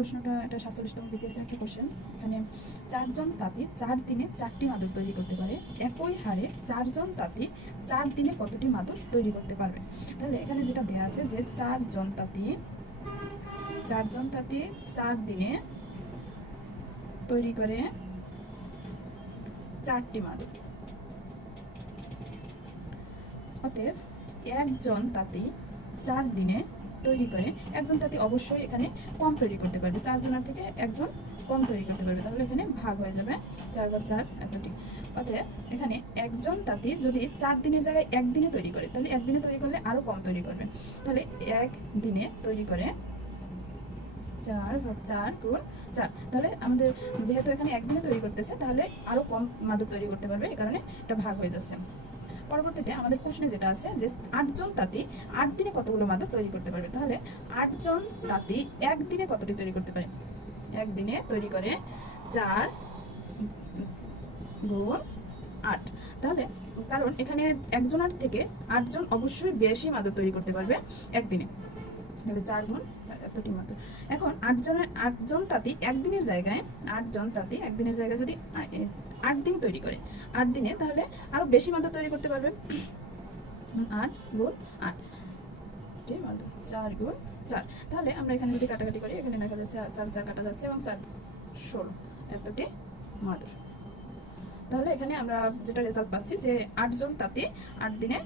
প্রশ্নটা এটা 47তম বিসিএস এর একটা কোশ্চেন। এখানে 4 জন তাঁতি 4 দিনে 4টি মাদুর তৈরি করতে পারে, একই হারে 4 জন তাঁতি 4 দিনে কতটি মাদুর তৈরি করতে পারবে? তাহলে এখানে যেটা দেওয়া আছে যে 4 জন তাঁতি 4 দিনে তৈরি করে 4টি মাদুর। অতএব একজন তাঁতি 4 দিনে তৈরি করে, একজন তাঁতি অবশ্যই এখানে কম তৈরি করতে পারবে, 4 জনের থেকে একজন কম তৈরি করতে পারবে, তাহলে এখানে ভাগ হয়ে যাবে 4/4 এতটি। অতএব এখানে একজন তাঁতি যদি 4 দিনের জায়গায় 1 দিনে তৈরি করে, তাহলে 1 দিনে তৈরি করলে আরো কম তৈরি করবে, তাহলে 1 দিনে তৈরি করে 4/4 তাহলে আমাদের যেহেতু এখানে 1 দিনে তৈরি করতেছে, তাহলে আরো কম মাদুর তৈরি করতে পারবে, এই কারণে এটা ভাগ হয়ে যাচ্ছে। পরবর্তীতে আমাদের প্রশ্নে যেটা আছে যে 8 জন তাঁতি 8 দিনে কতগুলো মাদুর তৈরি করতে পারবে? তাহলে 8 জন তাঁতি 1 দিনে কতটি তৈরি করতে পারে? 1 দিনে তৈরি করে 4 গুণ 8। তাহলে কারণ এখানে একজনের থেকে 8 জন অবশ্যই বেশি মাদুর তৈরি করতে পারবে একদিনে, তাহলে 4 গুণ 4 এতটি মাদুর। এখন 8 জন তাঁতি একদিনের জায়গায় 8 জন তাঁতি একদিনের জায়গায় যদি 8 দিন তৈরি করে, 8 দিনে, তাহলে আরো বেশি মাদুর তৈরি করতে পারবে। 8 গুণ 8 মাদুর, 4 গুণ 4। তাহলে আমরা এখানে যদি কাটাকাটি করি, এখানে দেখা যাচ্ছে 4 কাটা যাচ্ছে এবং 4 16 এতটি মাদুর। তাহলে এখানে আমরা যেটা রেজাল্ট পাচ্ছি যে 8 জন তাঁতি 8 দিনে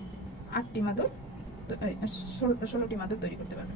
8টি মাদুর 16টি মাদুর তৈরি করতে পারবে।